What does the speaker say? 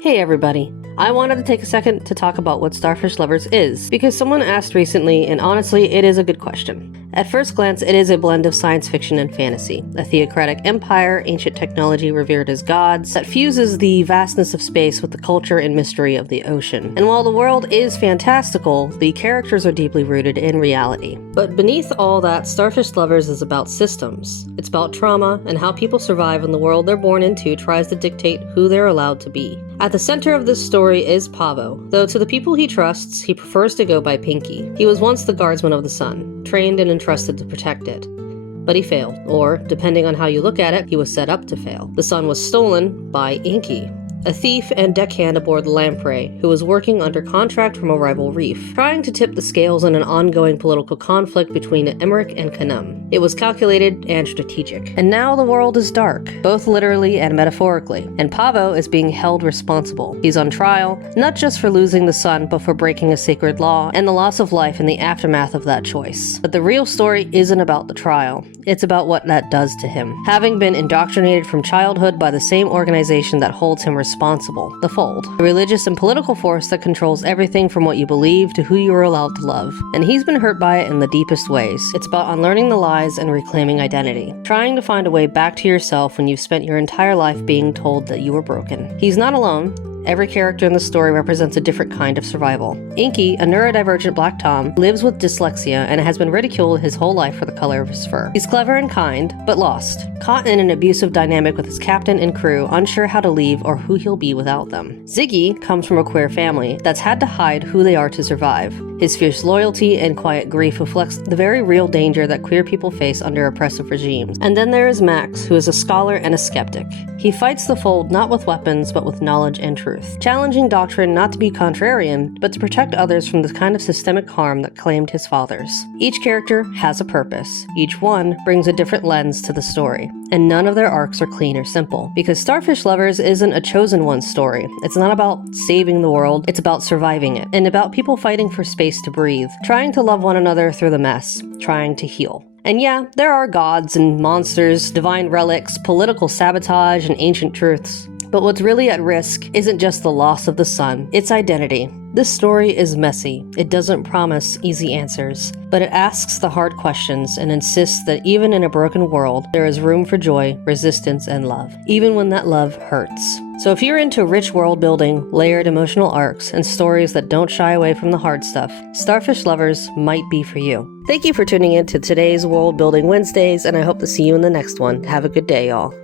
Hey everybody, I wanted to take a second to talk about what Starfish Lovers is, because someone asked recently, and honestly, it is a good question. At first glance, it is a blend of science fiction and fantasy, a theocratic empire, ancient technology revered as gods, that fuses the vastness of space with the culture and mystery of the ocean. And while the world is fantastical, the characters are deeply rooted in reality. But beneath all that, Starfish Lovers is about systems. It's about trauma and how people survive when the world they're born into tries to dictate who they're allowed to be. At the center of this story is Pavo, though to the people he trusts, he prefers to go by Pinky. He was once the guardsman of the sun, trained and entrusted to protect it. But he failed, or, depending on how you look at it, he was set up to fail. The sun was stolen by Inky, a thief and deckhand aboard the Lamprey, who was working under contract from a rival reef, trying to tip the scales in an ongoing political conflict between Emmerich and Canum. It was calculated and strategic. And now the world is dark, both literally and metaphorically, and Pavo is being held responsible. He's on trial, not just for losing the sun, but for breaking a sacred law, and the loss of life in the aftermath of that choice. But the real story isn't about the trial, it's about what that does to him. Having been indoctrinated from childhood by the same organization that holds him responsible, the Fold, a religious and political force that controls everything from what you believe to who you are allowed to love. And he's been hurt by it in the deepest ways. It's about unlearning the lies and reclaiming identity, trying to find a way back to yourself when you've spent your entire life being told that you were broken. He's not alone. Every character in the story represents a different kind of survival. Inky, a neurodivergent black Tom, lives with dyslexia and has been ridiculed his whole life for the color of his fur. He's clever and kind, but lost, caught in an abusive dynamic with his captain and crew, unsure how to leave or who he'll be without them. Ziggy comes from a queer family that's had to hide who they are to survive. His fierce loyalty and quiet grief reflects the very real danger that queer people face under oppressive regimes. And then there is Max, who is a scholar and a skeptic. He fights the Fold not with weapons, but with knowledge and truth, challenging doctrine not to be contrarian, but to protect others from the kind of systemic harm that claimed his fathers. Each character has a purpose. Each one brings a different lens to the story, and none of their arcs are clean or simple. Because Starfish Lovers isn't a chosen one story. It's not about saving the world, it's about surviving it, and about people fighting for space to breathe, trying to love one another through the mess, trying to heal. And yeah, there are gods and monsters, divine relics, political sabotage, and ancient truths. But what's really at risk isn't just the loss of the sun, it's identity. This story is messy. It doesn't promise easy answers, but it asks the hard questions and insists that even in a broken world, there is room for joy, resistance, and love, even when that love hurts. So if you're into rich world building, layered emotional arcs, and stories that don't shy away from the hard stuff, Starfish Lovers might be for you. Thank you for tuning in to today's World Building Wednesdays, and I hope to see you in the next one. Have a good day, y'all.